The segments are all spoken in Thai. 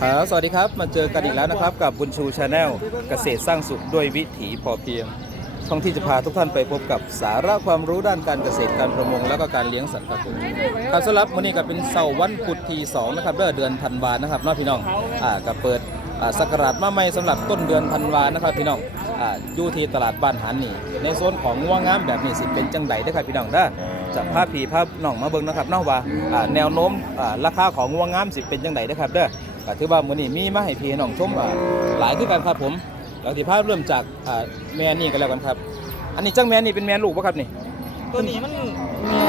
ครับสวัสดีครับมาเจอกันอีกแล้วนะครับ กับบุญชูชาแนลเกษตรสร้างสุขด้วยวิถีพอเพียงช่องที่จะพาทุกท่านไปพบกับสาระความรู้ด้านการเกษตรการประมงและก็การเลี้ยงสัตว์ครับผมครับสำหรับวันนี้ก็เป็นเสาร์วันพุธที่2นะครับเดือนเดือนธันวานะครับน้องพี่น้องอ่าก็เปิดอ่าสักราชมาใหม่สำหรับต้นเดือนธันวานะครับพี่น้องอ่าอยู่ที่ตลาดบ้านหันนี่ในโซนของงัวงามแบบนี้สิเป็นจังไดเด้ครับพี่น้องเด้อจะพาพผีพาพน้องมาเบิ่งนะครับเนาะว่าแนวโน้มราคาของงัวงามสิเป็นจังไดเด้ครับเด้อ ก็ถือว่ามื้อนี้มีมาให้พี่น้องชมอ่าหลายคือกันครับผมเราสิพาเริ่มจากอ่าแม่นี่กันแล้วกันครับ อันนี้จังแม่นี่เป็นแม่ลูกป่ะครับนี่ตัวนี้มันแม่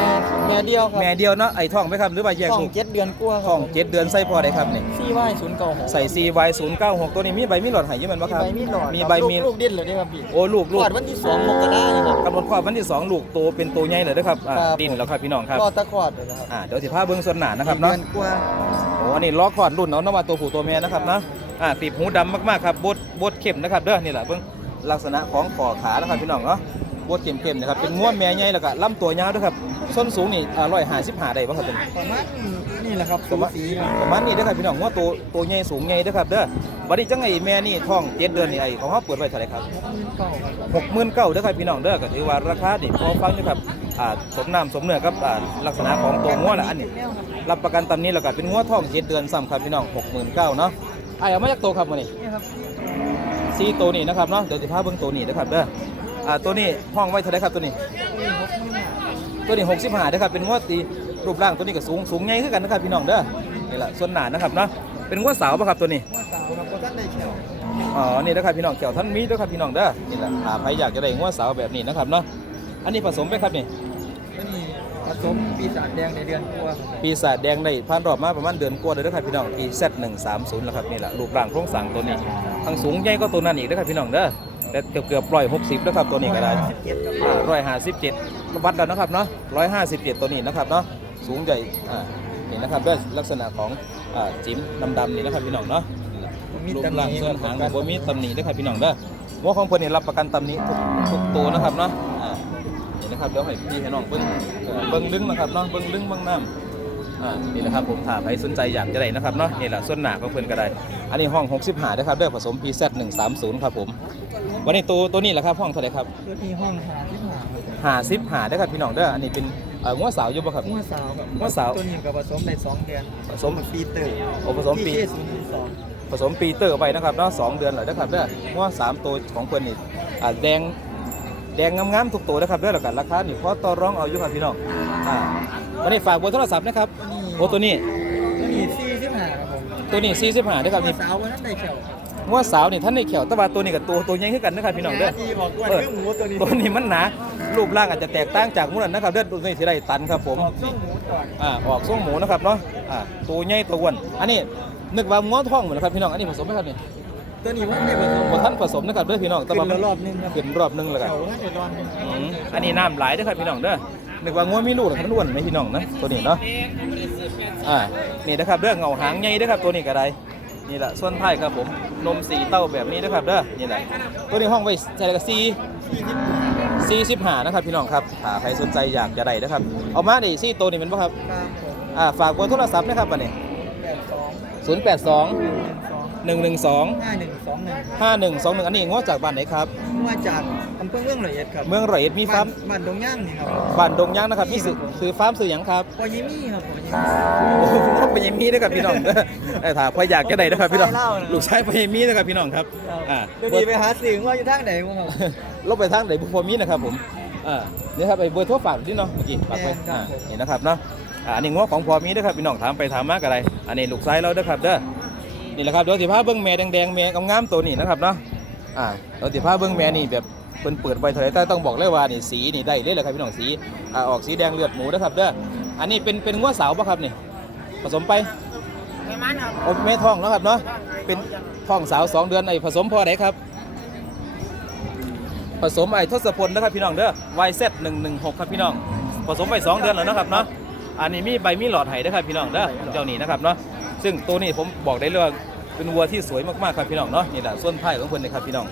แม่เดียวครับแม่เดียวเนาะไอ้ท้องไหมครับหรือว่าแยกท้องลูกเจ็ดเดือนกว่าท้องเจ็ดเดือนใส่พอได้ครับนี่ซี่ว่ายศูนย์เก้าหกใส่ CY 0 9 6ตัวนี้มีใบมีหลอดให้อยี่แมันบ่ครับใบมีหลอดมีครับใบลูกมีลูกดิ้นเลยได้ครับพี่โอ้ลูกลูกคลอดวันที่สองมกราคมครับกำหนดคลอดวันที่สองลูกโตเป็นตัวใหญ่เลยเด้อครับอ่าครับดินแล้วครับพี่น้องครับคลอดตะคลอดเลยนะครับอ่าเดี๋ยวสิพาเบิ่งส่วนหน้านะครับเนาะดือนกว่าโอ้อันนี้ล้อคลอดรุ่นเอานว่าตัวผู้ตัวแม่นะครับนะอ่าปีบหูดำมากๆครับบดบดเข้มนะครับเด้อนี่แหละเบิ่งลักษณะของคอขานะครับพี่น้องเนาะบดเข้มๆนะครับเป็นง้วแม่ใหญ่แล้วก็ลำตัวยาวด้วยครับส้นสูงนี่ร้อยห้าสิบห้าได้ป่ะครับเป็นประมาณนี่แหละครับปสูระมาณสีครับประมาณนี้เด้อครับพี่น้องง้วตัวตัวใหญ่สูงใหญ่เด้อครับเด้อบัดนี้จังไงแม่นี่ท้องเจ็ดเดือนนี่ไอ้ของเขาเปิดไว้เท่าไหร่ครับหกหมื่นเก้าครับหกหมื่นเก้าเด้อครับพี่น้องเด้อก็ถือว่าราคานี่พอฟังอยู่ครับอ่า สมน้ำสมเนื้อครับอ่าลักษณะของตัวง้วแหละอันนี้ รับประกันตำนี้แล้วก็เป็นง้วท้องเจ็ดเดือนซ้ำครับพี่น้องหกหมื่นเก้าเนาะไอ้เอามาจากตัวครับมื้อนี้นี่ครับซีตัวนี้นะครับเนาะเดี๋ยวจะพาเบิ่งตัวนี้นะครับเด้ออ่าตัวนี้ห้องไว้เท่าไหรครับตัวนี้นี่หกหมื่นห้าตัวนี้65นะครับเป็นง้วตีรูปร่างตัวนี้ก็สูงสูงใหญ่คือกันนะครับพี่น้องเด้อนี่แหละส่วนหนานะครับเนาะเป็นง้วสาวป่ะครับตัวนี้ว่าสาวครับก็ท่านได้แขวอ๋อนี่นะครับพี่น้องเกี่ยวท่านมีด้วยครับพี่น้องเด้อนี่แหละถ้าใครอยากจะได้ง้วสาวแบบนี้นะครับเนาะ อันนี้ผสมไปครับนี่ตัวนี้ผสมปีศาจแดงในเดือนกว่าครับปีศาจแดงได้ผ่านรอบมาประมาณเดือนกว่าเลยนะครับพี่น้องปี Z130 แล้วครับนี่แหละรูปร่างโครงสร้างตัวนี้ทั้งสูงใหญ่ก็ตัวนั้นอีกนะครับพี่น้องเด้อแต่เกือบเกือบร้อยหกสิบแล้วครับตัวนี้ก็ได้สิบเจ็ดครับร้อยห้าสิบเจ็ดวัดแล้วนะครับเนาะร้อยห้าสิบเจ็ดตัวนี้นะครับเนาะสูงใหญ่อ่านี่นะครับด้วยลักษณะของอ่าจิ้มดำๆนี่นะครับพี่น้องเนาะนี่แหละมีรูปตำหร่างนิส่วนหางบ่มีตำหนินะครับพี่น้องเด้อหัวของเพิ่นนี่รับประกันตำหนิทุกทุกตัวนะครับเนาะอ่า นี่นะครับเดี๋ยวให้พี่ให้น้องเบิ่งเอ่อเบิ่งลึงนะครับเนาะเบิ่งลึงเบิ่งน้ำอ่านี่นะครับผมถ้าใครสนใจอยากจะได้นะครับเนาะนี่แหละส่วนหนาของเพิ่นก็ได้อันนี้ห้อง65นะครับเด้อผสม PZ 130ครับผมวันนี้ตัวตัวนี้แหละครับห้องเท่าไหร่ครับตัวนี้ห้องหาที่หาครับหาซิปหาได้อครับพี่น้องเด้ออันนี้เป็นเอ่องัวสาวอยู่บ่ครับงัวสาวครับงัวสาวตัวนี้ก็ผสมในสองเดือนผสมปีเตอร์โอ้ผสมปีศูนย์สองผสมปีเตอร์ไปนะครับเนาะสองเดือนแล้วนะครับเด้องัวสามตัวของเพิ่นนี่อ่าแดง แดงงามๆทุกตัวนะครับเด้อแล้วกันราคานี่พอต่อรองเอาอยู่ครับพี่น้องอ่าวันนี้ฝากเบอร์โทรศัพท์นะครับโอ้ตัวนี้ตัวนี้สี่สิบห้าครับผมตัวนี้45ด้วยครับนี่สาววันนั้นได้แขวงัวสาวนี่ท่านได้เขียวแต่ว่าตัวนี้กับตัวตัวใหญ่คือกันนะครับพี่น้องเด้อดีบอกว่าเออเรื่องหมูตัวนี้ตัวนี้มันหนารูปร่างอาจจะแตกต่างจากหมูนั้นนะครับเด้อตัวนี้สิได้ตันครับผมออกช่องหมูก่อนอ่าออกทรงหมูนะครับเนาะอ่าตัวใหญ่ตัวอ้วนอันนี้นึกว่าง้อท้องเหมือนครับพี่น้องอันนี้ผสมไหมครับนี่ ตัวนี้ว่าได้ผสมบ่ท่านผสมนะครับเด้อพี่น้องแต่ขึ้ว่านมัมานรอบนึงครับขึ้นรอบหนึงแล้วกัน เขาว่าจะรอบนึงอืมอันนี้น้ำหลายเด้อครับพี่น้องเด้อนึกว่าง้อมีลูกแล้วมันอ้วนไหมพี่น้องนะตัวนี้เนาะ อ่า นี่นะครับเด้อเงาหางใหญ่เด้อครับตัวนี้ก็ได้นี่แหละส่วนท้ายครับผม นมสีเต้าแบบนี้เด้อครับเด้อ นี่แหละ ตัวนี้ห้องไว้ใช่แล้วก็ซีสี่สิบซีสิบห้านะครับพี่น้องครับถ้าใครสนใจอยากจะได้นะครับ เอามาดิซี่ตัวนี้เป็นป่ะครับ ครับผมอ่า ฝากเบอร์โทรศัพท์นะครับบัดนี้แปดสองศูนย์แปดสองหนึ่งสอ งหนึ่งหนึ่งสองห้าหนึ่งสองหนึ่งห้าหนึ่งสองหนึ่งอันนี้งวจากบ้านไหนครับ มาจากอำเภอเมืองละเอียดครับเมืองร้อยเอ็ดมีฟาร์มบ้านดงย่างนี่ครับบ้านดงยางนะครับมีซื้อซื้อฟาร์มซื้อหยังครับปอยิมี่ครับปอยิมี่ โอ้โหเป็นยังมีนะครับพี่น้องเด้อแต่ถ้าพออยากจะได้นะครับพี่น้องลูลูกกชาชายยเล่านะพอยังมีนะครับพี่น้องครับอ่า เดี๋ยวดีไปหาสื่อว่าอยู่ทางไหนมั้งครับ ลบไปทางไหนบุฟอมีนะครับผมอ่านี่ครับไอ้เบอร์โทรฝากดิเนาะเมื่อกี้ฝากไว้แม่นครับอ่าผม นี่นะครับเนาะอ่าอันนี้งวของพอมีนะครับพี่น้องถามไปถามมากอะไร อันนี้ลูกชายเราเด้อครับเด้อ นี่แหละครับเดี๋ยวสิพาเบิ้งแม่แดงๆแม่งามๆตัวนี้นะครับเนาะอ่าเดี๋ยวสิพาเบิ้งแม่นี่แบบเปิดเปิดไว้เท่าไหร่แต่ต้องบอกเลยว่านี่สีนี่ได้เลยแหละครับพี่น้องสีอ่าออกสีแดงเลือดหมูนะครับเด้ออันนี้เป็นเป็นงวสาวปะครับนี่ผสมไปไม่มันครับโอ้แม่ท้องแล้วครับเนาะเป็นท้องสาวสองเดือนไอ้ผสมพอไหนครับ ผสมไอ้ทศพลนะครับพี่น้องเด้อ YZ 116ครับพี่น้อง ผสมไปสองเดือนแล้วนะครับเนาะอันนี้มีใบมีหลอดไห้ด้วยครับพี่น้องเด้อเจ้านี่นะครับเนาะซึ่งตัวนี้ผมบอกได้เลยว่า เป็นวัวที่สวยมากๆครับพี่น้องเนาะนี่แหละส่วนท้ายของเพิ่นนะครับพี่น้อง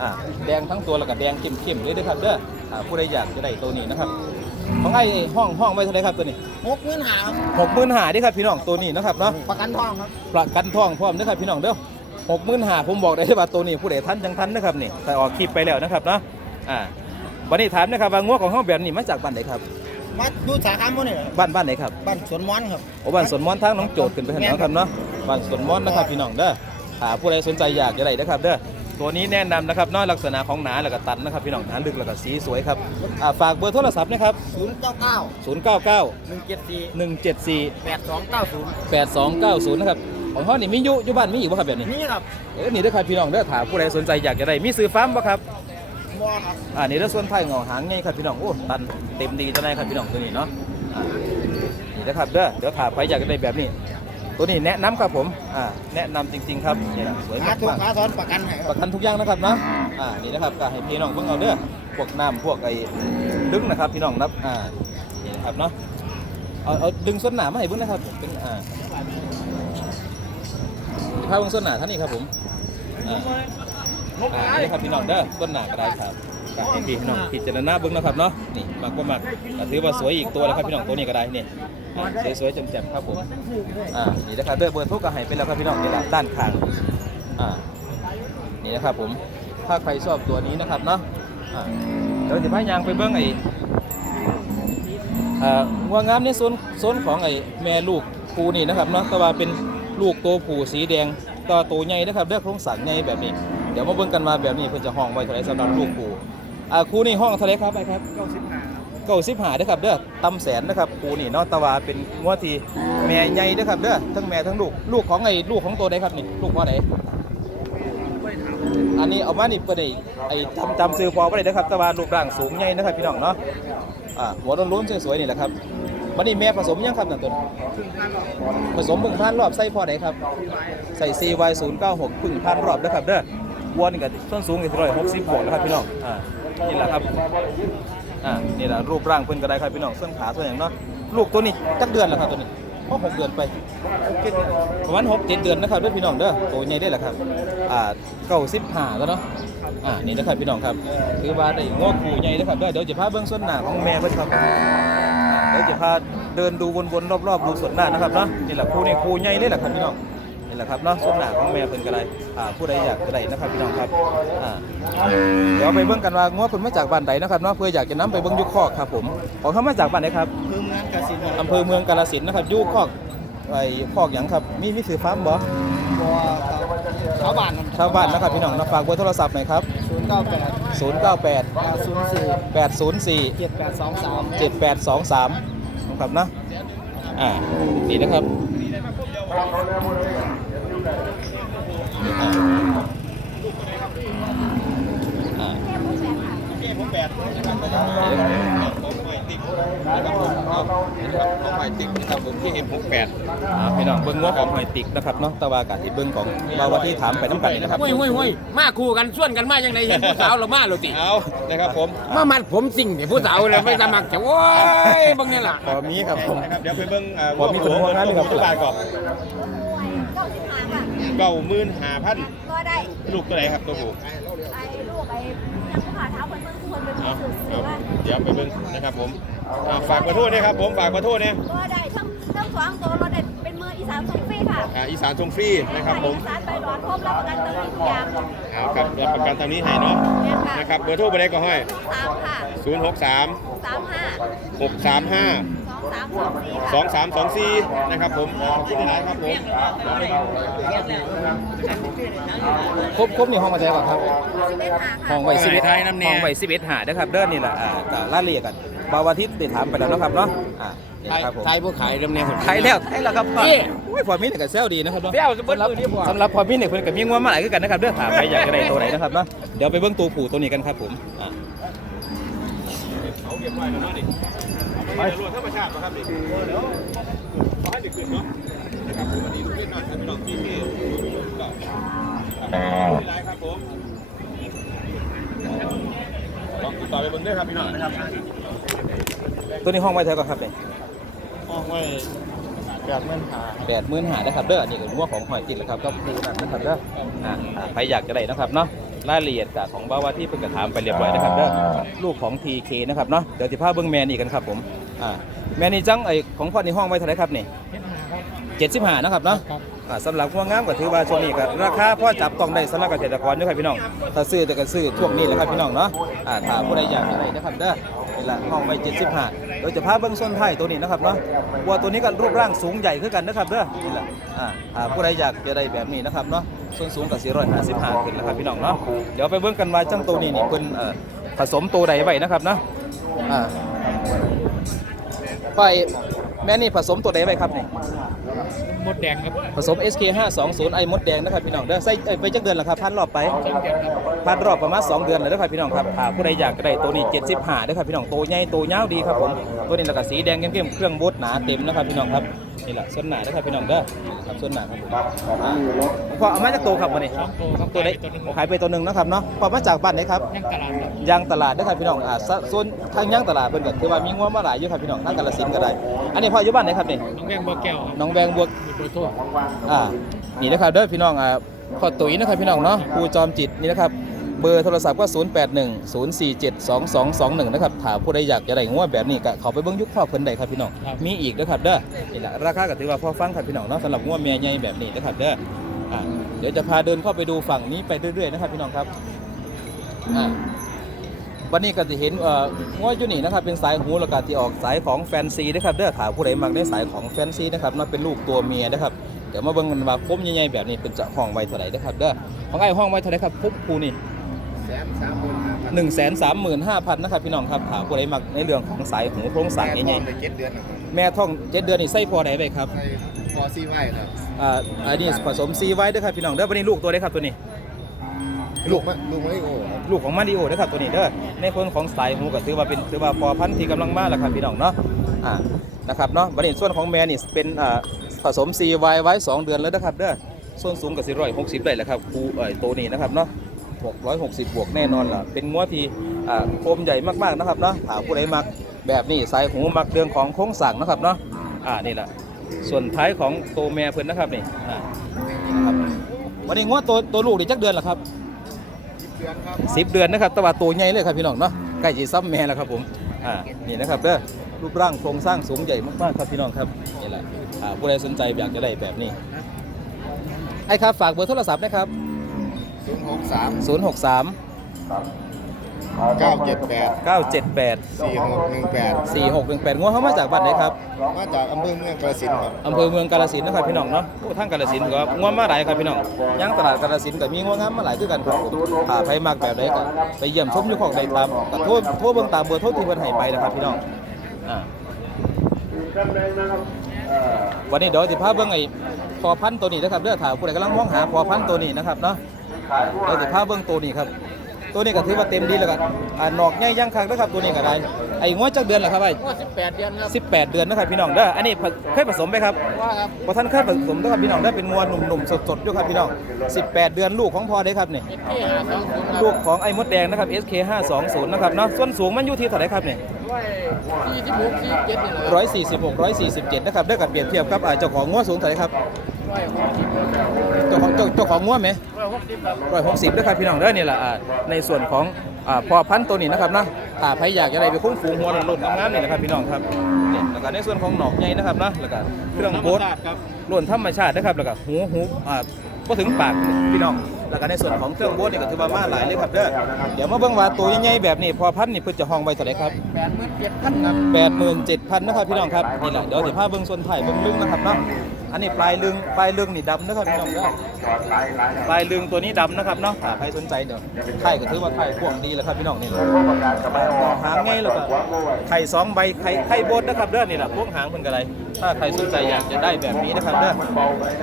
อ่าแดงทั้งตัวแล้วก็แดงเข้มๆเลยเด้อครับเด้ออ่าผู้ใดอยากจะได้ตัวนี้นะครับของไทยห้องห้องไว้เท่าไหรครับตัวนี้หกหมื่นหาหกหมื่นหาดิครับพี่น้องตัวนี้นะครับเนาะประกันทองครับประกันทองพร้อมนะครับพี่น้องเด้อหกหมื่นหาผมบอกได้เลยว่าตัวนี้ผู้ใดทันจังทันนะครับนี่แต่ออกคลิปไปแล้วนะครับเนาะอ่าวันนี้ถามนะครับว่างัวของห้องแบบนี้มาจากบ้านไหนครับมาดูสาขาโมนี่บ้านบ้านไหนครับบ้านสวนม้อนครับโอ้บ้านสวนม้อนทางน้องโจทย์ขึ้นไปทางนั้นครับเนาะ บ้านสวนม้อนนะครับพี่น้องเด้อถ้าผู้ใดสนใจอยากจะได้นะครับเด้อตัวนี้แนะนำนะครับเนอกลักษณะของหนาแล้วก็ตันนะครับพี่น้องหนาลึกแล้วก็สีสวยครับอ่าฝากเบอร์โทรศัพท์นะครับศูนย์เก้าเก้า099 หนึ่งเจ็ดสี่174 แปดสองเก้าศูนย์8290นะครับของเขานี่มีอยู่อยู่บ้านมีอยู่บ่ครับแบบนี้ นี่ครับเออนี่เด้อครับพี่น้องเด้อถ้าผู้ใดสนใจอยากจะได้มีซื้อฟาร์มบ่ครับ มอครับอ่านี่เด้อส่วนท้ายงอหางไงครับพี่น้องโอ้ตันเต็มดีตัวไหนครับพี่น้องตัวนี้เนาะอ่านี่นะครับเด้อเดี๋ยวถ้าใครอยากจะได้แบบนี้ ตัวนี้แนะนำครับผมอ่าแนะนำจริง ๆ ครับนี่นะสวยขาถูกมากขาซ้อนประกันให้คๆปรับระกันทุกอย่างนะครับเนาะอ่านี่นะครับก็ให้พี่น้องเบิ่งเอาเด้อพวกน้ำพวกไอ้ดึงนะครับพี่น้องนับอ่านี่นะครับเนาะเอาเอาดึงส้นหนามาให้เบิ่งนะครับผมเป็นอ่าถ้าเบิ่งส้นหนาท่านนี้ครับผมอ่าอ่านี่ครับพี่น้องเด้อต้นหนากระไดครับ ก็ให้พี่น้องพิจารณาเบิ่งนะครับเนาะนี่มากก็มากก็ถือว่าสวยอีกตัวแล้วครับพี่น้องตัวนี้ก็ได้นี่อ่าสวยๆแจ่มๆครับผมอ่านี่นะครับเด้อเบอร์โทรก็ให้ไปแล้วครับพี่น้องนี่แหละด้านข้างอ่านี่นะครับผมถ้าใครชอบตัวนี้นะครับเนาะอ่าเดี๋ยวจะพายางไปเบิ่งไอ้อ่างัวงามในโซนโซนของไอ้แม่ลูกปูนี่นะครับเนาะแต่ว่าเป็นลูกตัวผู้สีแดงก็ตัวใหญ่นะครับเด้อโครงสร้างใหญ่แบบนี้ เดี๋ยวมาเบิ่งกันมาแบบนี้เพิ่นจะห้องไว้เท่าไหร่สำหรับลูกปู อ่าครูนี่ห้องเท่าไหร่ครับไปครับเก้าสิบห้าเก้าสิบห้าเด้อครับเด้อตำแสนนะครับครูนี่เนาะตะวาเป็นงัวที่แม่ใหญ่เด้อครับเด้อทั้งแม่ทั้งลูกลูกของไอ้ลูกของตัวใดครับนี่ลูกว่าไหนอันนี้เอามานี่เพิ่นได้ไอ้จำจำซื้อพอบ่ได้เด้อครับแตะวารูปร่างสูงใหญ่นะครับพี่น้องเนาะอ่าหัวโล้นๆสวยๆนี่แหละครับบัดนี้แม่ผสมยังครับนั่นตัวผสมพึ่งพันรอบใส่พอไหนครับ ใส่ CY 0 9 6 พึ่งพันรอบนะครับเด้อวัวนี่ก็ส้นสูงอยู่ที่ร้อยหกสิบบวกแล้วครับพี่น้องอ่า นี่แหละครับอ่านี่แหละรูปร่างเพิ่นก็ได้ครับพี่น้องส้นขาส่วนอย่างเนาะลูกตัวนี้จักเดือนแล้วครับตัวนี้พอหกเดือนไปประมาณหกเจ็ดเดือนนะครับด้อพี่น้องเด้อตัวใหญ่ได้แหละครับอ่าเก้าสิบห้าแล้วเนาะอ่านี่นะครับพี่น้องครับคือว่าได้งอกหูใหญ่นะครับด้อเดี๋ยวจะพาเบื้องส้นหน้าของแม่เพิ่นครับเดี๋ยวจะพาเดินดูวนๆรอบๆดูสวนหน้านะครับเนาะนี่แหละครูนี่ครูใหญ่เลยแหละครับพี่น้อง นี่แหละครับเนาะสวนหน้าของแม่เพิ่นก็ได้อ่าผู้ใดอยากจะได้นะครับพี่น้องครับอ่าเดี๋ยวไปเบิ่งกันว่างัวเพิ่นมาจากบ้านใดนะครับเนาะเพื่ออยากจะนํไปเบิ่งอยุคคอกครับผมของเขามาจากบ้านไหนครับคือเมืองกาสินครับอำเภอเมืองกาฬสินธุ์นะครับอยุคคอกไอ้คอกหยังครับมีมีสื่อฟาร์มบ่บัวชาวบ้านครับชาวบ้านนะครับพี่น้องนะฝากเบอร์โทรศัพท์หน่อยครับศูนย์เก้าแปด098เก้าศูนย์สี่804เจ็ดแปดสองสาม7823นะครับนะอ่านี่นะครับอ่าอ่าอ่า พี่น้องเบิ้งงัวของหอยติกนะครับเนาะตะวากาศที่เบิ้งของบาวาที่ถามไปน้ำกันนะครับห้ยห้ยห้ยมาคู่กันส่วนกันมาอย่างไรเห็นผู้สาวเรามาเราติเอานะครับผมมามัดผมสิ่งเดี๋ยวผู้สาวเลยไม่สมัครจะโว้ยบางนี่ล่ะพอมีครับผมเดี๋ยวไปเบิ่งพอมีคนห่วงงานด้วยครับลูกบาทก่อน เก้าสิบห้าค่ะเก้าหมื่นห้าพันก็ได้ลูกตัวไหนครับตัวผู้ไอ้ลูกไอ้ยังผู้ขาเท้าคนเมืองทุกคนเป็นเอาสื่อสื่เอาอว่าเดี๋ยวไปเบิ่งนะครับผมอ่าฝากขอโทษนะครับผมฝากขอโทษเนี่ยก็ได้ทั้งทั้งสองตัวรถเด็ดเป็นมืออีสานส่งฟรีค่ะอ่าอีสานทรงฟรีนะครับผมอีสานไปร้อนครบรับประกันเติมทุกอย่างเอาครับรับประกันทางนี้ให้เนาะเนี่ยค่ะนะครับเบอร์โทรไปได้ก็ให้สามค่ะศูนย์หกสามสามห้าหกสามห้า สองสามสองสี่สค่ะองสามสองสี่นะครับผมขอบคุณที่ไหนครับผมครบครบนี่ห้องมาใจก่อนครับสิบเอ็ดหาห้ค่ะองไว้สิบเอ็ดห้องไว้สิบเอ็ดหานะครับเด้อนี่แหละอ่าก็รายละเอียดกันบาวาทิตได้ถามไปแล้วนะครับเนาะอ่านี่ไทยครับผมไทยผู้ขายเริ่มเนี่ยไทยแล้วไทยแล้วครับนี่โอ้ยพอมีเนี่ยก็เซลดีนะครับเนาะเปรี้ยวจะเบิ้ลสำหรับมือนี่บ่สำหรับพอมีเนี่ยเพิ่นก็มีงัวมาหลายคือกันนะครับเด้อถามใครอยากจะได้ตัวไหนนะครับเนาะเดี๋ยวไปเบิ่งตัวผู้ตัวนี้กันครับผมอ่า เอาเก็บไว้แล้วเนาะนี่ไปรวมธรรมชาตินะครับนี่เดี๋ยวขอให้เด็กขึ้นเนาะนะครับผมวันนี้ทุกท่านหน่อยครับพี่น้องที่ที่ก็ครับที่ไหนครับผมลองติดต่อไปเบิ่งด้วยครับพี่น้องนะครับตัวนี้ห้องไว้เท่าไหร่ครับเนี่ยห้องไว้แบบเงินหาแปดหมื่นหานะครับเด้ออันนี้ก็งัวของหอยติดแล้วครับก็คือนั่นนะครับเด้ออ่าอ่าใครอยากจะได้นะครับเนาะ รายละเอียดกับของบาวาที่เพิ่งกระถามไปเรียบร้อยนะครับเด้อลูกของ TK นะครับเนาะเดี๋ยวจะพาเบิ่งแมนอีกกันครับผมอ่าแม่นี่จังไอของพ่อนี่ห้องไว้เท่าไหร่ครับนี่เจ็ดสิบห้านะครับเนาะครับอ่าสำหรับงัวงามก็ถือว่าช่วงนี้ก็ราคาพอจับต้องได้สำหรับเกษตรกรด้วยครับพี่น้องถ้าซื้อแต่ก็ซื้อช่วงนี้แหละครับพี่น้องเนาะอ่าถ้าผู้ใดอยากอะไรนะครับเด้อนี่ละห้องไว้75โดยจะพาเบิ้งส้นไผ่ตัวนี้นะครับเนาะวัวตัวนี้ก็รูปร่างสูงใหญ่ขึ้นกันนะครับเด้อนี่ละอ่าถ้าผู้ใดอยากจะได้แบบนี้นะครับเนาะ ส่วนสูงก็455ขึ้นแล้วครับพี่น้องเนาะเดี๋ยวไปเบิ้งกันว่าจังตัวนี้นี่เพิ่นเอ่อผสมตัวใดไว้นะครับเนาะอ่าไปแม่นี่ผสมตัวใดไว้ครับนี่ มดแดงครับผสม SK 520ไอมดแดงนะครับพี่น้องเด้อใส่เอ้ยไปจักเดือนแล้วครับพันรอบไปพันรอบประมาณ 2 เดือนเลยนะครับพี่น้องครับถ้าผู้ใดอยากได้ตัวนี้75เด้อครับพี่น้องตัวใหญ่ตัวยาวดีครับผมตัวนี้แล้วก็สีแดงเข้มๆเครื่องบูทหนาเต็มนะครับพี่น้องครับนี่แหละส่วนหนาเด้อครับพี่น้องเด้อนี่ครับส่วนหนาครับผมอ่าพอเอามาจากตัวครับวันนี้สองตัวครับตัวไหนตัวหนึงขายไปตัวหนึ่งนะครับเนาะพอมาจากบ้านไหนครับยังตลาดครับยางตลาดเด้อครับพี่น้องอ่าซะส่วนทางยางตลาดเพิ่นก็ถือว่ามีงัวมาหลายอยู่ครับพี่น้องทางกาฬสินธุ์ก็ได้ อันนี้พ่ออยู่บ้านไหนครับนี่น้องแบงค์บัวแก้วครับน้องแบงบวกมีเบอร์โทรอ่านี่นะครับเด้อพี่น้องอ่าขอตุ๋ยนะครับพี่น้องเนาะครูจอมจิตนี่นะครับเบอร์โทรศัพท์ก็ 0 8 1 0 4 7 2 2 2 1 นะครับถ้าผู้ใดอยากจะได้งวดแบบนี้ก็เขาไปเบิ่งยุคพ่อเพิ่นได้ครับพี่น้อง มีอีกนะครับเด้อนี่แหละราคาก็ถือว่าพอฟังครับพี่น้องเนาะสำหรับงวดเมียใหญ่แบบนี้นะครับเด้ออ่าเดี๋ยวจะพาเดินเข้าไปดูฝั่งนี้ไปเรื่อยๆนะครับพี่น้องครับอ่า วันนี้ก็จะเห็นเอ่องวดอยู่นี่นะครับเป็นสายหูแล้วก็ที่ออกสายของแฟนซีนะครับเด้อถาผู้ใดมักในสายของแฟนซีนะครับเนาะเป็นลูกตัวเมียนะครับเดี๋ยวมาเบิ่งกันว่าคมใหญ่ๆแบบนี้เป็นจะห้องไว้เท่าไหร่นะครับเด้อของไอ้ห้องไว้เท่าไหร่ครับคุบคูนี่หนึ่งแสนสามหมื่นห้าพันนะครับพี่น้องครับถาผู้ใดมักในเรื่องของสายหูโครงสร้างใหญ่เจ็ดเดือนนะครับๆแม่ท้องเจ็ดเดือนนี่ไส้พอไหนไปครับใส่พอซีไว้ครับอ่าอันนี้ผสมซีไว้เด้อครับพี่น้องเด้อวันนี้ลูกตัวได้ครับตัวนี้ ลูกมะลูกไม่โอ้ครับลูกของมาริโอนะครับตัวนี้เด้อในคนของสายหูก็ถือว่าเป็นถือว่าพอพันธุ์ที่กำลังมาแล้วครับพี่น้องเนาะอ่านะครับเนาะบัดนี้ส่วนของแม่นี่เป็นอ่าผสม CY ไว้ 2 เดือนแล้วนะครับเด้อส่วนสูงกับ460ได้แล้วครับครูเอ่ยตัวนี้นะครับเนาะ660 บวกแน่นอนล่ะเป็นงัวที่อ่าโคมใหญ่มากๆนะครับเนาะถาผู้ใดมักแบบนี้สายหูมักเรื่องของโค้งสั่งนะครับเนาะอ่านี่แหละส่วนท้ายของตัวแม่เพิ่นนะครับนี่อ่านะครับวันนี้งัวตัวตัวลูกนี่จักเดือนละครับ สิบเดือนนะครับตะวันตัวใหญ่เลยครับพี่น้องเนาะใกล้จีซับแม่แล้วครับผมอ่านี่นะครับเด้อรูปร่างโครงสร้างสูงใหญ่มากๆครับพี่น้องครับนี่แหละอ่าผู้ใดสนใจอยากจะได้แบบนี้ไอ้ครับฝากเบอร์โทรศัพท์นะครับ063 063 ครับ 978 978 4618 4618งัวเขามาจากบัานไหนครับมาจากอำเภอเมืองกาฬสินธุ์ครับอำเภอเมืองกาฬสินธุ์นะครับพี่น้องเนาะโอ้ทางกาฬสินธุ์ก็งววมาหลายครับพี่น้องยังตลาดกาฬสินธุ์ก็มีงัวงามมาหลายด้วยกันครับผมถ้าไผมากแบบใดก็ไปเยี่ยมชมอยู่ของใดตามก็โทรโทรเบื้องตามเบอร์โทรที่เพิ่นให้ไปนะครับพี่น้องอ่าวันนี้เดี๋ยวสิพาเบื้องไอ้พอพันตัวนี้นะครับเด้อถ้าผู้ใดกำลังมองหาพอพันตัวนี้นะครับเนาะเดี๋ยวสิพาเบื้องตัวนี้ครับ ตัวนี้ก็ถือว่าเต็มดีแล้วกันอ่าหนอกใหญ่ย่างคักนะครับตัวนี้ก็ได้ไอ้งวดจักเดือนเหรอครับไอ้ว่าสิบแปดเดือนครับ18เดือนนะครับพี่น้องเด้ออันนี้เคยผสมไหมครับว่าครับพอท่านเคยผสมนะครับพี่น้องได้เป็นงวหนุ่มๆสดๆอยู่ครับพี่น้อง18เดือนลูกของพ่อได้ครับนี่เอ็ดที่หาสองศูนย์ครับลูกของไอ้มดแดงนะครับ SK 520นะครับเนาะส่วนสูงมันอยู่ที่เท่าไหร่ครับนี่ร้อยยี่สิบหกสี่เจ็ดนี่แหละครับ146 147นะครับได้กับเปรียบเทียบครับอ่าเจ้าของงวสูงเท่าไหร่ครับร้อยหกสิบ เจ้าของเจ้าเจ้าของงวไหมร้อยหกสิบครับร้อยหกสิบนะครับพี่น้องเด้อนี่แหละอ่าในส่วนของอ่าพอพันธุ์ตัวนี้นะครับนะถ้าใครอยากจะได้ไปคุ้มฝูงหัวหล่นๆงามๆนี่นะครับพี่น้องครับนี่แล้วก็ในส่วนของหนอกใหญ่นะครับนะแล้วก็เครื่องโบดครับล้วนธรรมชาตินะครับแล้วก็หูหูอ่าก็ถึงปากพี่น้องแล้วก็ในส่วนของเครื่องโบดนี่ก็ถือว่ามาหลายเลยครับเด้อเดี๋ยวมาเบิ่งว่าตัวใหญ่ๆแบบนี้พอพันธุ์นี่เพิ่นจะห้องไว้เท่าไหร่ครับ แปดหมื่นเจ็ดพันครับ87,000นะครับพี่น้องครับนี่แหละเดี๋ยวสิพาเบิ่งส่วนไถ่เบิ่งลึงนะครับเนาะ อันนี้ปลายลึงปลายลึงนี่ดำนะครับพี่น้องเด้อปลายลึงตัวนี้ดำนะครับเนาะถ้าใครสนใจเดี๋ยวไข่ก็ถือว่าไข่พวกดีแล้วครับพี่น้องนี่แหละหางง่ายแล้วก็ไข่สองใบไข่ไข่บดนะครับเด้อนี่แหละพวกหางเป็นกระไรถ้าใครสนใจอยากจะได้แบบนี้นะครับเด้อ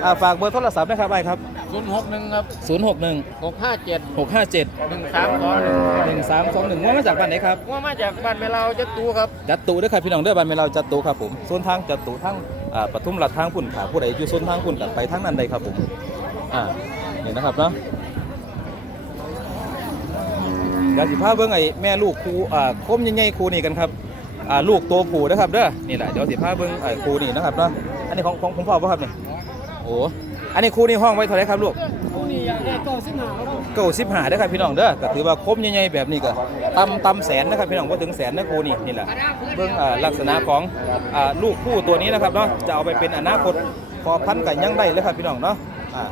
อ่าฝากเบอร์โทรศัพท์นะครับไปครับศูนย์หกหนึ่งครับ061หกห้าเจ็ด657หนึ่งสามสองหนึ่ง1321ว่ามาจากบ้านไหนครับว่ามาจากบ้านแม่เราจะตูครับจัดตูเด้วยครับพี่น้องเด้อบ้านเราจัดตูครับผมส่วนทางจัดตูทั้งอ่า ปทุมรัฐทางพุ่นขาผู้ใดอยู่ส่นทางพุ่นกับไปทางนั้นใดครับผมอ่านี่นะครับเนาะเดี๋ยวสิพาเบิ่งไอ้แม่ลูกครูอ่าคมใหญ่ๆครูนี่กันครับอ่าลูกตัวผู้นะครับเด้อนี่แหละเดี๋ยวสิพาเบิ่งไอ้ครูนี่นะครับเนาะอันนี้ของของของพ่อป่ะครับนี่โอ้อันนี้ครูนี่ห้องไว้เท่าไรครับลูก นี้อยากได้เก้าสิบห้าครับผมเก้าสิบห้าเด้อครับพี่น้องเด้อก็ถือว่าคมใหญ่ๆแบบนี้ก็ตำตำแสนนะครับพี่น้องว่าถึงแสนนะครูนี่นี่แหละเบื้องอ่าลักษณะของอ่าลูกคู่ตัวนี้นะครับเนาะจะเอาไปเป็นอนาคตพอพันกันยังได้เลยครับพี่น้องเนาะอ่า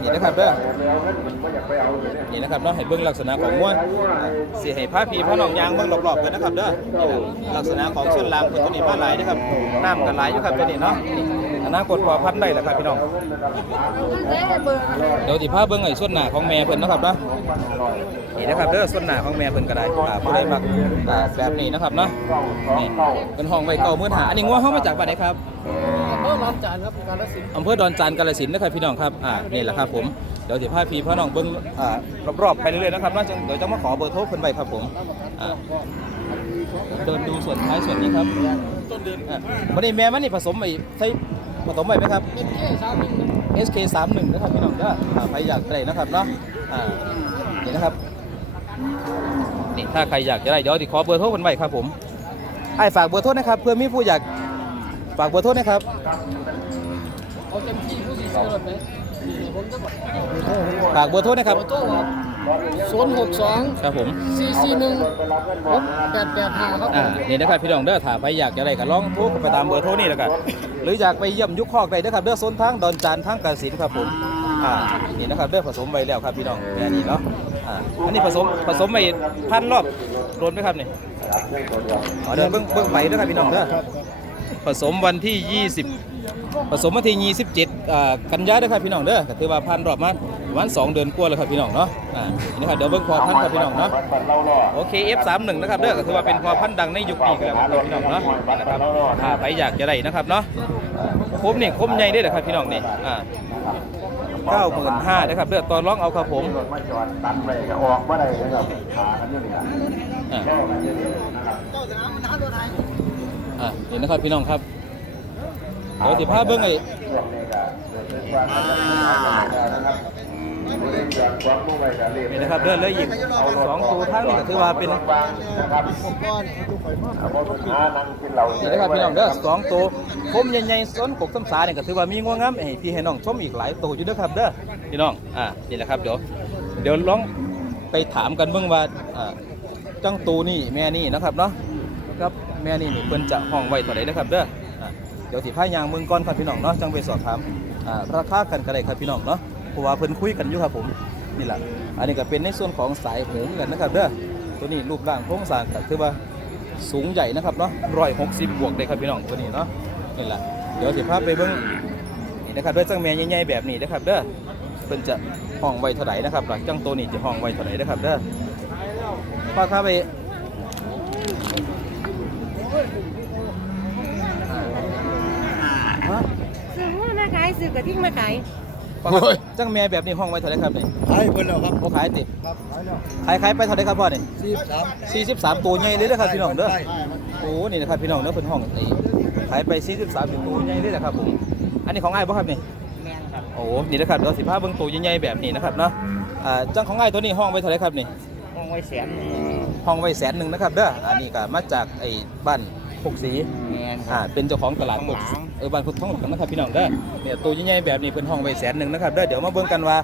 นี่นะครับเด้อนี่นะครับเนาะให้เบื้องลักษณะของม้วนอ่าสิให้พาพี่พาน้องยางเบื้องรอบๆกันนะครับเด้อนี่แหละลักษณะของส่วนล่างเพิ่นตัวนี้มาหลายนะครับน้ำกันหลายอยู่ครับตัวนี้เนาะ นาคตพอพันธุ์ได้แหละครับพี่น้อง เดี๋ยวสิพาเบิ่งไอ้ส่วนหน้าของแม่เพิ่นนะครับเนาะนี่นะครับเด้อส่วนหน้าของแม่เพิ่นก็ได้อ่าบ่ได้มักอ่าแบบนี้นะครับเนาะนี่เป็นห้องไว้เก่ามื้อหาอันนี้งัวเฮามาจากบ้านไหนครับเพิ่มร้านจานครับการละสินอำเภอดอนจานกาฬสินธุ์นะครับพี่น้องครับอ่านี่แหละครับผมเดี๋ยวสิพาพี่พาน้องเบิ่งอ่ารอบๆไปเรื่อยๆนะครับเนาะจังเดี๋ยวจะมาขอเบอร์โทรเพิ่นไว้ครับผมอ่าเดินดูส่วนท้ายส่วนนี้ครับต้นเดือนอ่าวันนี้แม่มันนี่ผสมไอ้ใส่ ผสมไว้ไหมครับเป็นแค่สามหนึ่ง SK 3 1นะครับพี่น้องก็ใครอยากได้นะครับเนาะอ่านี่นะครับนี่ถ้าใครอยากจะได้เดี๋ยวติขอเบอร์โทรคนไว้ครับผมไอ้ฝากเบอร์โทรนะครับ เพื่อมีผู้อยากฝากเบอร์โทรนะครับฝากเบอร์โทรนะครับ ศูนย์หกสองครับผม สี่สี่หนึ่งหกแปดแปดห้าครับผอ่าม นี่นะครับพี่น้องเด้อถ้าใครอยากจะได้ก็ลองโทรเข้าไปตามเบอร์โทรนี่แล้วกันหรืออยากไปเยี่ยมยุคคอกได้เด้อครับเด้อโซนทางดอนจานทางกาฬสินธุ์ครับผมอ่านี่นะครับเด้อผสมไว้แล้วครับพี่น้องแม่นี่เนาะอ่าอันนี้ผสมผสมไปพันรอบโดนไหมครับนี่อ๋อเดี๋ยวเบิ่งเบิ่งไปด้วยครับพี่น้องเด้อผสมวันที่ 20 ผสมวันที่27กันยายนเด้ครับพี่น้องเด้อก็ถือว่าพันรอบมาประมาณ2เดือนกว่าแล้วครับพี่น้องเนาะอ่านี่นะครับเดี๋ยวเบิ่งพอพันครับพี่น้องเนาะโอเค F31 นะครับเด้อก็ถือว่าเป็นพอพันดังในยุคนี้ก็แล้วครับพี่น้องเนาะนะครับถ้าใครอยากจะได้นะครับเนาะคมนี่คมใหญ่เด้อครับพี่น้องนี่อ่า95,000นะครับเด้อตอนร้องเอาครับผมอ่าอะเห็นนะครับพี่น้องครับ ดี๋ยวสิพาเบิ้งไอ้นี่นะครับเดินเลยอีกสองตัวทั้งนี่ก็ถือว่าเป็นนี่นะครับพี่น้องเด้อสองตัวคมใหญ่ๆส้นกกซ้ำสาเนี่ยก็ถือว่ามีงวงงามให้พี่ให้น้องชมอีกหลายตัวอยู่เด้อครับเด้อพี่น้องอ่านี่แหละครับเดี๋ยวเดี๋ยวลองไปถามกันเบิ่งว่าอ่าจังตูนี่แม่นี่นะครับเนาะครับแม่นี่นี่เพิ่นจะห้องไว้เท่าไหร่นะครับเด้ออะเดี๋ยวสิพายางเมืองก่อนครับพี่น้องเนาะจังไปสอบถามอ่าราคากันก็ไดครับพี่น้องเนาะเพราะว่าเพิ่นคุยกันอยู่ครับผมนี่แหละอันนี้ก็เป็นในส่วนของสายหูเหมือนกันนะครับเด้อตัวนี้รูปร่างโครงสร้างก็ถือว่าสูงใหญ่นะครับเนาะ160บบวกได้ครับพี่น้องตัวนี้เนาะนี่แหละเดี๋ยวสิพาไปเบิ่งนี่นะครับด้อจังแม่ใหญ่ๆแบบนี้นะครับเด้อเพิ่นจะห้องไว้เท่าไหร่นะครับหลังจังตัวนี้จะห้องไว้เท่าไหร่นะครับเด้อพาข้าไป ขายซื้อกระทิ้งมาขายปกติจังแม่แบบนี้ห้องไว้เท่าไหรครับนี่ขายเพิ่นแล้วครับโอ้ขายติครับขายแล้วขายขายไปเท่าไหรครับพ่อนี่สี่สาม43 ตัวใหญ่เลยนะครับพี่น้องเด้อโอ้นี่นะครับพี่น้องเด้อเพิ่นห้องไอ้ขายไป43ตัวใหญ่เลยนะครับผมอันนี้ของอ้ายบ่ครับนี่แมนครับโอ้นี่นะครับเดี๋ยวสิพาเบิ่งตัวใหญ่ๆแบบนี้นะครับเนาะอ่าจังของอ้ายตัวนี้ห้องไว้เท่าไหรครับนี่มองไว้แสนห้องไว้แสนหนึ่งนะครับเด้ออันนี้ก็มาจากไอ้บ้านพกสีแมนอ่าเป็นเจ้าของตลาดพกสีเออบ้านพุทธทองหลางนะครับพี่น้องเด้อเนี่ยตัวใหญ่ๆแบบนี้เพิ่นห้องไว้แสนหนึ่งนะครับเด้อเดี๋ยวมาเบิ่งกันว่า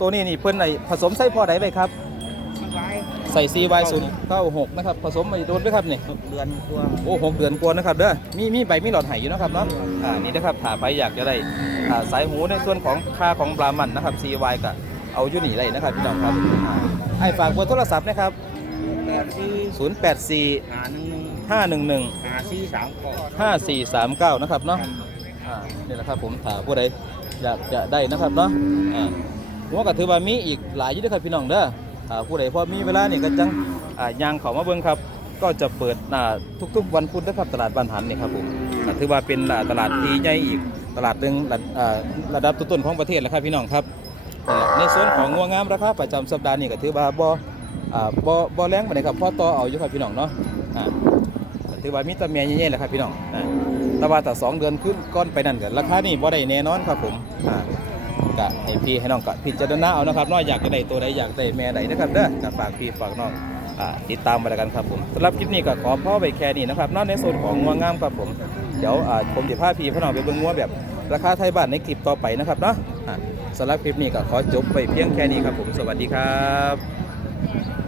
ตัวนี้นี่เพิ่นไอ้ผสมไส้พ่อใดไว้ครับใส่ CY 0 9 6 นะครับผสมไปโดนด้วยครับนี่ เดือนตัวโอ้หกเดือนกว่านะครับเด้อ มีมีใบมีหลอดไหอยู่นะครับเนาะ อ่า นี่นะครับถ้าไปอยากจะได้อ่าสายหูในส่วนของค่าของปลามันนะครับ CY ก็เอาอยู่นี่เลยนะครับพี่น้องครับอ่าไอ้ฝากเบอร์โทรศัพท์นะครับ แปดสี่084 หาหนึ่งหนึ่ง 511 หาสี่สามก่อ5439 นะครับเนาะอ่านี่แหละครับผมถ้าผู้ใดอยากจะได้นะครับเนาะอ่าหัวก็ถือว่ามีอีกหลายอยู่เด้วยครับพี่น้องเด้ออ่าผู้ใดพอมีเวลานี่ก็จังอ่ายางเขามาเบิ่งครับ ก็จะเปิดอ่าทุกๆ วันพุธนะครับตลาดบ้านหันนี่ครับผมก็ถือว่าเป็นอ่าตลาดที่ใหญ่อีกตลาดหนึ่งระอ่าระดับต้นๆของประเทศแล้วครับพี่น้องครับ ในส่วนของงัวงามราคาประจำสัปดาห์นี้ก็ถือว่าบ่อ่าบ่บ่แรงปานใดครับพอต่อเอาอยู่ครับพี่น้องเนาะอ่า ถือว่ามีตะเมียเย่ๆแหละครับพี่น้องอ่าแต่ว่าแต่สองเดือนขึ้นก้อนไปนั่นกันราคานี่บ่ได้แน่นอนครับผมอ่ากะให้พี่ให้น้องกะพิจารณาเอานะครับน้อยอยากจะได้ตัวใดอยากได้แม่ใดนะครับเด้อกะฝากพี่ฝากน้องอ่าติดตามไปแล้วกันครับผมสำหรับคลิปนี้ก็ขอพ่อไปแค่นี้นะครับนอกในส่วนของงัวงามครับผมเดี๋ยวอ่าผมจะพาพี่พี่น้องไปเบิ่งงัวแบบราคาไทยบานในคลิปต่อไปนะครับเนาะอ่าสำหรับคลิปนี้ก็ขอจบไปเพียงแค่นี้ครับผมสวัสดีครับ